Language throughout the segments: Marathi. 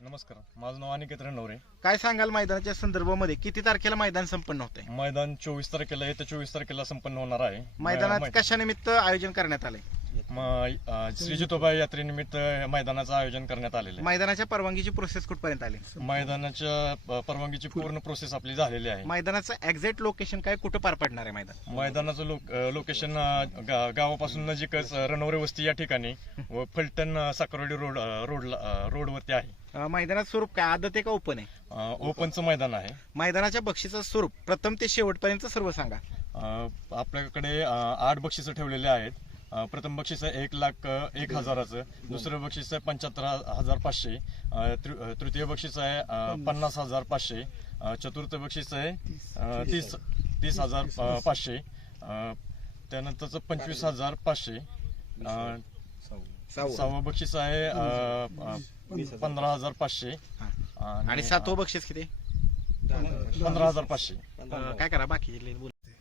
नमस्कार माझं नाव अनिकेत रणवरे. काय सांगाल मैदानाच्या संदर्भामध्ये? किती तारखेला मैदान संपन्न होतंय? मैदान चोवीस तारखेला येत्या चोवीस तारखेला संपन्न होणार आहे. मैदानात मै- कशानिमित्त आयोजन करण्यात आलंय? म- अं, श्री जितोबाई यात्रेनिमित्त मैदानाचं आयोजन करण्यात आलेलं आहे. मैदानाच्या परवानगीची प्रोसेस कुठपर्यंत आली? मैदानाच्या परवानगीची पूर्ण प्रोसेस आपली झालेली आहे. मैदानाचं एक्झॅक्ट लोकेशन काय कुठं पार पडणार आहे मैदान? मैदानाचं अं, लोकेशन अं, गा- गावापासून नजीकच अं, रणवरे वस्ती या ठिकाणी व फलटण अं, साखरवाडी रोड अं, रोडला अं, रोडवरती आहे. अं, मैदानात स्वरूप काय आदत आहे का ओपन आहे? अं, ओपनचं मैदान आहे. मैदानाच्या बक्षीचं स्वरूप प्रथम ते शेवटपर्यंत सर्व सांगा. अं, आपल्याकडे अं, आठ बक्षिसं ठेवलेले आहेत. प्रथम बक्षीस आहे एक लाख एक हजाराचं. दुसरं बक्षीस आहे पंच्याहत्तर हजार पाचशे. तृतीय बक्षीस आहे पन्नास. हजार पाचशे. चतुर्थ बक्षीस आहे तीस. तीस हजार. पाचशे. त्यानंतरचं पंचवीस हजार पाचशे. सहावं. बक्षीस आहे पंधरा हजार पाचशे. आणि सातवं बक्षीस किती? पंधरा हजार पाचशे. काय करा बाकी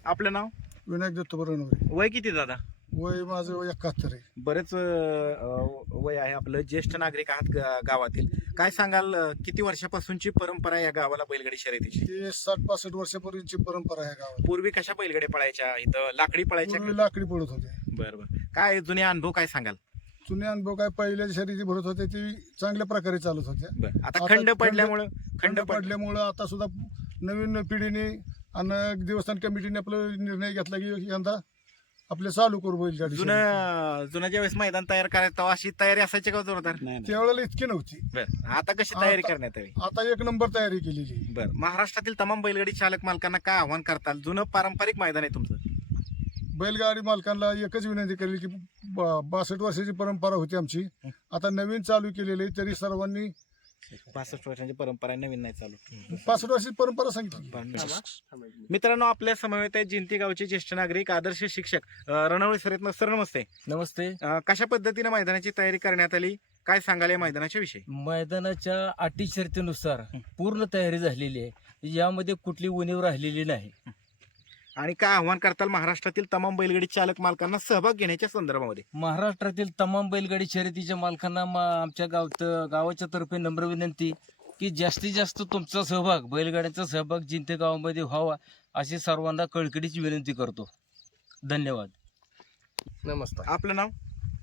आपलं नाव? विनायक दत्तोबा रणवरे वय किती दादा? वय माझं वय एकाहत्तर आहे. बरेच अं, वय आहे आपलं. ज्येष्ठ नागरिक आहात गा- गावातील. काय सांगाल अं, किती वर्षापासूनची परंपरा आहे या गावाला बैलगाडी शर्यतीची? ते साठ पासष्ट वर्षापूर्वीची परंपरा आहे गावात पूर्वी कशा बैलगाडी पळायच्या इथं? लाकडी पळायच्या पूर्वी लाकडी पडत होते. बरं बरं. काय जुने अनुभव काय सांगाल? जुने अनुभव काय पहिल्या शर्यती भरत होते ती चांगल्या प्रकारे चालत होत्या. बरं. आता आता खंड खंड- पडल्यामुळं खंड खंड पड पडल्यामुळं आता सुद्धा नवीन पिढीने आणि देवस्थान कमिटीने आपला निर्णय घेतला की यंदा आपले चालू करू बैलगाडी शर्यती. जुनं जुनं ज्यावेळेस मैदान तयार करायचं तेव्हा अशी तयारी असायची का जोरदार? त्यावेळेला इतकी नव्हती. बरं. आता कशी तयारी आता- करण्यात यावी? आता एक नंबर तयारी केलेली आहे. बरं. महाराष्ट्रातील तमाम बैलगाडी चालक मालकांना काय आव्हान करताल? जुनं पारंपरिक मैदान आहे तुमचं. बैलगाडी मालकांना एकच विनंती करेल की बासष्ट वर्षाची परंपरा होती आमची. आता नवीन चालू केलेली आहे, तरी सर्वांनी पासष्ट वर्षांची परंपरा आहे, नवीन नाही चालू. पासष्ट वर्षाची परंपरा सांगितली. मित्रांनो आपल्या समवेत आहेत जिंती गावचे ज्येष्ठ नागरिक आदर्श शिक्षक रणवळे सर सर नमस्ते. नमस्ते. कशा पद्धतीने मैदानाची तयारी करण्यात आली? काय सांगाल या मैदानाच्या विषयी? मैदानाच्या अटी शर्तीनुसार पूर्ण तयारी झालेली आहे. यामध्ये कुठली उणीव राहिलेली नाही. आणि काय आव्हान करताल महाराष्ट्रातील तमाम बैलगाडी चालक मालकांना सहभाग घेण्याच्या संदर्भामध्ये? महाराष्ट्रातील तमाम बैलगाडी शर्यतीच्या मालकांना मा- आमच्या गावत गावाच्या तर्फे नम्र विनंती की जास्तीत जास्त तुमचा सहभाग बैलगाड्यांचा सहभाग जिंते गावामध्ये व्हावा अशी सर्वांना कळकळीची विनंती करतो. धन्यवाद. नमस्कार. आपलं नाव?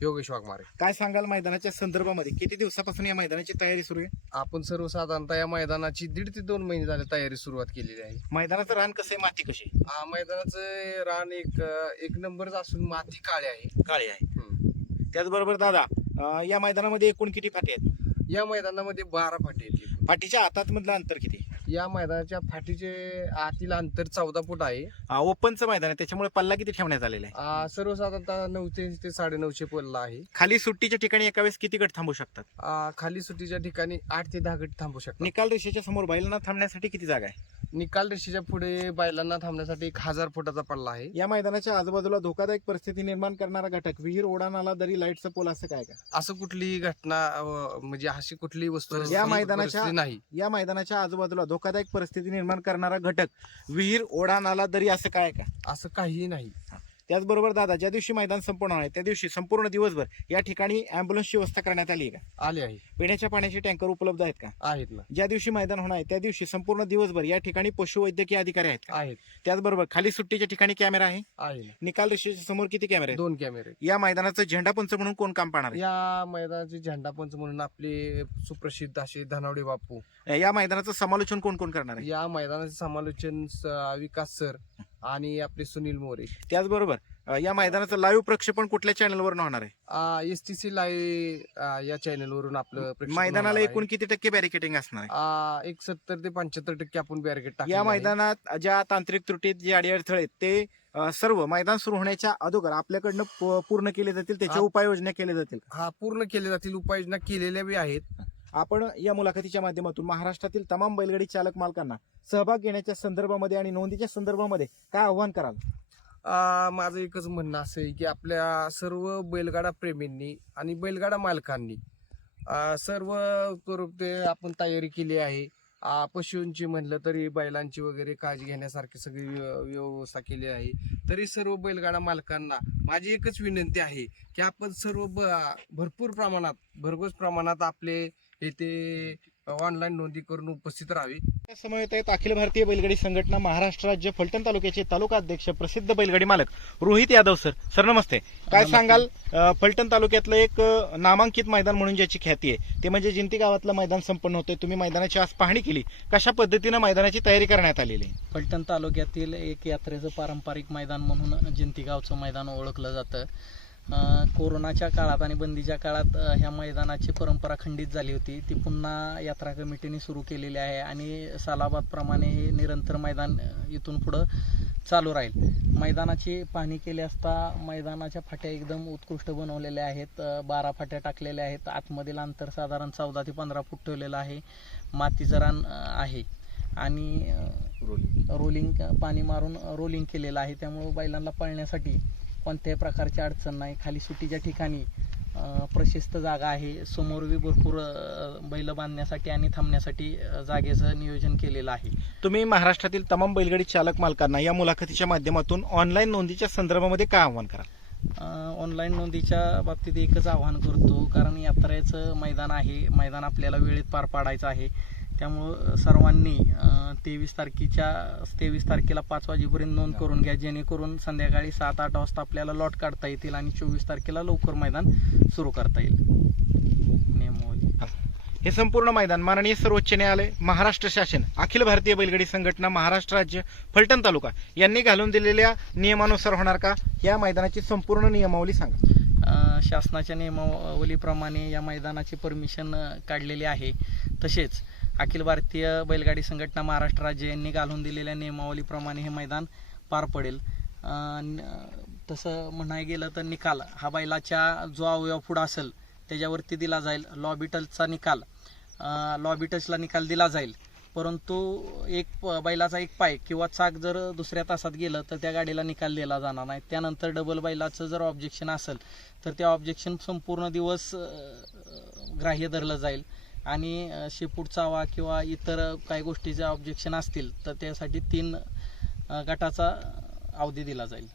योगेश वाघमारे. काय सांगाल मैदानाच्या संदर्भामध्ये? किती दिवसापासून या मैदानाची तयारी सुरू आहे? आपण सर्वसाधारणतः या मैदानाची दीड ते दोन महिने झाले तयारी सुरुवात केलेली आहे. मैदानाचं रान कसं आहे? माती कशी हा मैदानाचं रान एक एक नंबरच असून माती काळी आहे. काळी आहे. हम्म. त्याचबरोबर दादा अं, या मैदानामध्ये एकूण किती फाटी आहेत? या मैदानामध्ये बारा फाटी आहेत फाटीच्या आतात मधलं अंतर किती या मैदानाच्या फाटीचे आतील अंतर चौदा फूट आहे. अं, ओपनचं मैदान आहे त्याच्यामुळे पल्ला किती ठेवण्यात आलेला आहे? आ, सर्वसाधारणतः नऊशे ते साडेनऊशे पल्ला आहे. खाली सुट्टीच्या ठिकाणी एका वेळेस किती गट थांबू शकतात? आ, खाली सुट्टीच्या ठिकाणी आठ ते दहा गट थांबू शकतात. निकाल रेषेच्या समोर बैलांना थांबण्यासाठी किती जागा आहे? निकाल रेषेच्या पुढे बैलांना थांबण्यासाठी एक हजार फुटाचा पल्ला आहे. या मैदानाच्या आजूबाजूला धोकादायक परिस्थिती निर्माण करणारा घटक विहीर ओढा नाला दरी लाईटचा पोल असं काय का? असं कुठलीही घटना अ, म्हणजे अशी कुठलीही वस्तू या मैदानाच्या- परिस्थिती नाही. या मैदानाच्या आजूबाजूला धोकादायक परिस्थिती निर्माण करणारा घटक विहीर ओढा नाला दरी असं काय का? असं काहीही नाही. त्याचबरोबर दादा ज्या दिवशी मैदान संपूर्ण आहे त्या दिवशी संपूर्ण दिवसभर या ठिकाणी अँब्युलन्सची व्यवस्था करण्यात आली आहे का? आले आहे. पिण्याच्या पाण्याचे टँकर उपलब्ध आहेत का? आहेत ना. ज्या दिवशी मैदान होणार आहे त्या दिवशी संपूर्ण दिवसभर या ठिकाणी पशुवैद्यकीय अधिकारी आहेत का? आहेत. त्याचबरोबर खाली सुट्टीच्या ठिकाणी कॅमेरा आहे? आहे ना. निकाल रेषेच्या समोर किती कॅमेरे आहेत? दोन कॅमेरे या मैदानाचं झेंडा पंच म्हणून कोण काम पाहणार या मैदानाचे झेंडापंच म्हणून आपले सुप्रसिद्ध असे धनावडे बापू. या मैदानाचं समालोचन कोण कोण करणार आहे? या मैदानाचे समालोचन स- विकास सर. आणि आपले सुनील मोरे. त्याचबरोबर अ, या मैदानाचं लाईव्ह प्रक्षेपण कुठल्या चॅनलवर होणार आहे? एस टी सी लाईव्ह या चॅनल वरून आपलं प्रक्षेपण मैदानाला होणार आहे. एकूण किती टक्के बॅरिकेटिंग असणार आहे? आ, एक सत्तर ते पंच्याहत्तर टक्के आपण बॅरिकेड या मैदानात ज्या तांत्रिक त्रुटीत जे अडीअडथळे आहेत ते अ, सर्व मैदान सुरू होण्याच्या अगोदर आपल्याकडनं प- पूर्ण केले जातील त्याच्या उपाययोजना केल्या जातील हा पूर्ण केले जातील उपाययोजना केलेल्या बी आहेत. आपण या मुलाखतीच्या माध्यमातून महाराष्ट्रातील तमाम बैलगाडी चालक मालकांना सहभाग घेण्याच्या संदर्भामध्ये आणि नोंदीच्या संदर्भामध्ये काय आव्हान कराल? माझं एकच म्हणणं असं आहे की आपल्या सर्व बैलगाडा प्रेमींनी आणि बैलगाडा मालकांनी सर्व ते आपण तयारी केली आहे. पशूंची म्हणलं तरी बैलांची वगैरे काळजी घेण्यासारखी सगळी व्य- व्यवस्था केली आहे. तरी सर्व बैलगाडा मालकांना माझी एकच विनंती आहे की आपण सर्व ब भरपूर प्रमाणात भरघोस प्रमाणात आपले येथे ऑनलाईन नोंदी करून उपस्थित राहावी. समवेत आहेत अखिल भारतीय बैलगाडी संघटना महाराष्ट्र राज्य फलटण तालुक्याचे तालुका अध्यक्ष प्रसिद्ध बैलगाडी मालक रोहित यादव सर. सर नमस्ते. काय. सांगाल? फलटण तालुक्यातलं एक नामांकित मैदान म्हणून ज्याची ख्याती आहे ते म्हणजे जिंती गावातलं मैदान संपन्न होते तुम्ही मैदानाची आज पाहणी केली. कशा पद्धतीनं मैदानाची तयारी करण्यात आलेली आहे? फलटण तालुक्यातील एक यात्रेचं पारंपरिक मैदान म्हणून जिंती गावचं मैदान ओळखलं जातं. कोरोनाच्या काळात आणि बंदीच्या काळात ह्या मैदानाची परंपरा खंडित झाली होती. ती पुन्हा यात्रा कमिटीने सुरू केलेली आहे आणि सालाबादप्रमाणे हे निरंतर मैदान इथून पुढं चालू राहील. मैदानाची पाहणी केली असता मैदानाच्या फाट्या एकदम उत्कृष्ट बनवलेल्या आहेत. बारा फाट्या टाकलेल्या आहेत. आतमधील अंतर साधारण चौदा ते पंधरा फूट ठेवलेलं आहे. मातीचं रान आहे. आणि अं, रोलिंग पाणी मारून रोलिंग केलेलं आहे. त्यामुळे बैलांना पळण्यासाठी कोणत्याही प्रकारची अडचण नाही. खाली सुट्टीच्या ठिकाणी प्रशस्त जागा आहे. समोर बी भरपूर बैल बांधण्यासाठी आणि थांबण्यासाठी जागेचं नियोजन केलेलं आहे. तुम्ही महाराष्ट्रातील तमाम बैलगाडी चालक मालकांना या मुलाखतीच्या माध्यमातून ऑनलाईन नोंदीच्या संदर्भामध्ये काय आव्हान करा? ऑनलाईन नोंदीच्या बाबतीत एकच आवाहन करतो. कारण यात्रेचं मैदान आहे. मैदान आपल्याला वेळेत पार पाडायचं आहे. त्यामुळं सर्वांनी तेवीस तारखेच्या तेवीस तारखेला पाच वाजेपर्यंत नोंद करून घ्या जेणेकरून संध्याकाळी सात आठ वाजता आपल्याला लॉट काढता येतील आणि चोवीस तारखेला लवकर मैदान सुरू करता येईल. नियमावली हे. संपूर्ण मैदान माननीय सर्वोच्च न्यायालय महाराष्ट्र शासन अखिल भारतीय बैलगाडी संघटना महाराष्ट्र राज्य फलटण तालुका यांनी घालून दिलेल्या नियमानुसार होणार का? या मैदानाची संपूर्ण नियमावली सांगा. शासनाच्या नियमावलीप्रमाणे या मैदानाची परमिशन काढलेली आहे. तसेच अखिल भारतीय बैलगाडी संघटना महाराष्ट्र राज्य यांनी घालून दिलेल्या नियमावलीप्रमाणे हे मैदान पार पडेल. तसं म्हणाय गेलं तर निकाल हा बैलाच्या जो अवयव पुढं असेल त्याच्यावरती दिला जाईल. लॉबिटलचा निकाल. लॉबी टचला निकाल दिला जाईल. परंतु एक बैलाचा एक पाय किंवा चाक जर दुसऱ्या तासात गेलं तर त्या गाडीला निकाल दिला जाणार नाही. त्यानंतर डबल बैलाचं जर ऑब्जेक्शन असेल तर ते ऑब्जेक्शन संपूर्ण दिवस ग्राह्य धरलं जाईल. आणि शेपूट चावा किंवा इतर काही गोष्टीचे ऑब्जेक्शन असतील तर त्यासाठी तीन गटाचा अवधी दिला जाईल.